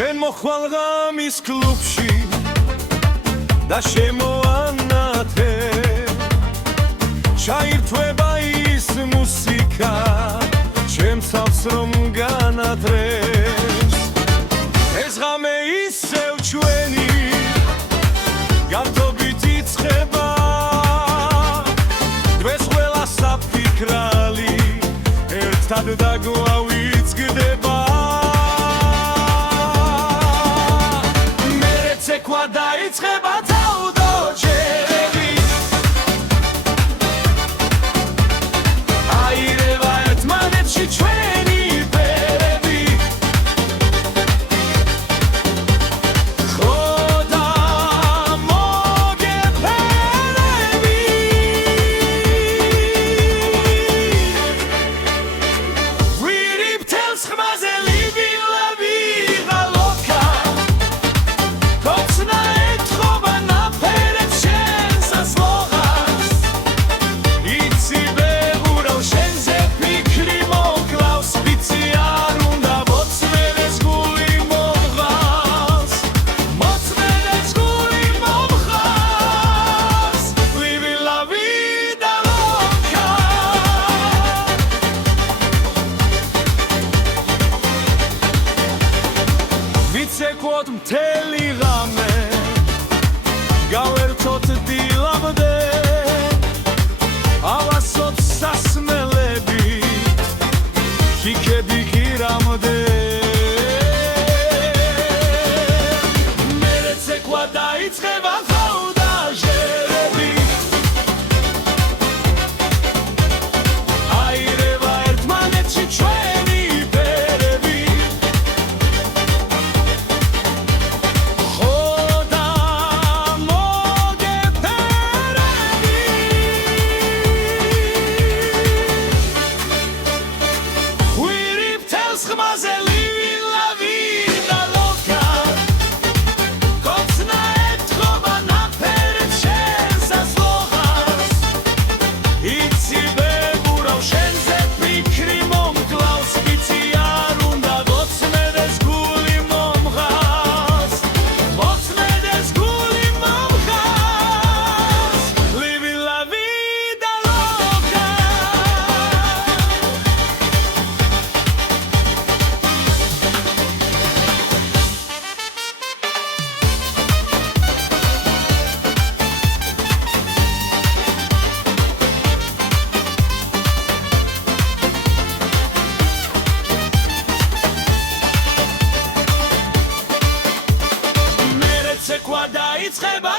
შენ მოხვალ ღამის კლუბში და შემოანათე ჩაირთვება ის მუსიკა ჩემსავს რომ განადრეს ეს ღამე ისევ ჩვენი გართობით იწყება დღეს ყველა საფიქრალი ერთად დაგვავიწყდება მერეცეკვა დაიწყება თავდო ჯერები აირევა ერთმანეთში ჩვენი ფერები ხოდა მოგეფერები ვირი მთელს ხმაზე ლივი ღალოქა კოცნა ეთხოვა ნაფერებს შენს ასლოღას იცი ვეღურავ შენზე ფიქრი მოკლავს ვიცი არ უნდა მოწმენდეს გული მომღავს მოწმენდეს გული მომღავს Vivi la vida loca ვიცეკვოთ მთელი ღამე გავერთოთ დილამდე ავასოთ სასმელები ხიქები ღირამდე მერეცეკვა დაიწყება ხაუდა ჟერები აირევა ერთმანეთში ჩვენი ფერები ხოდა მოგეფერები ვირი მთელს ხმაზე ლივი და ლოკა კოცნა ეთხოვა ნაფერებს შენს ასლოღას იცი ვეღურავ შენზე ფიქრი მომკლავს ვიცი არ უნდა მოწმენდეს გული მომღავს მოწმენდეს გული მომღავს Vivi la vida loca მერეცეკვა დაიწყება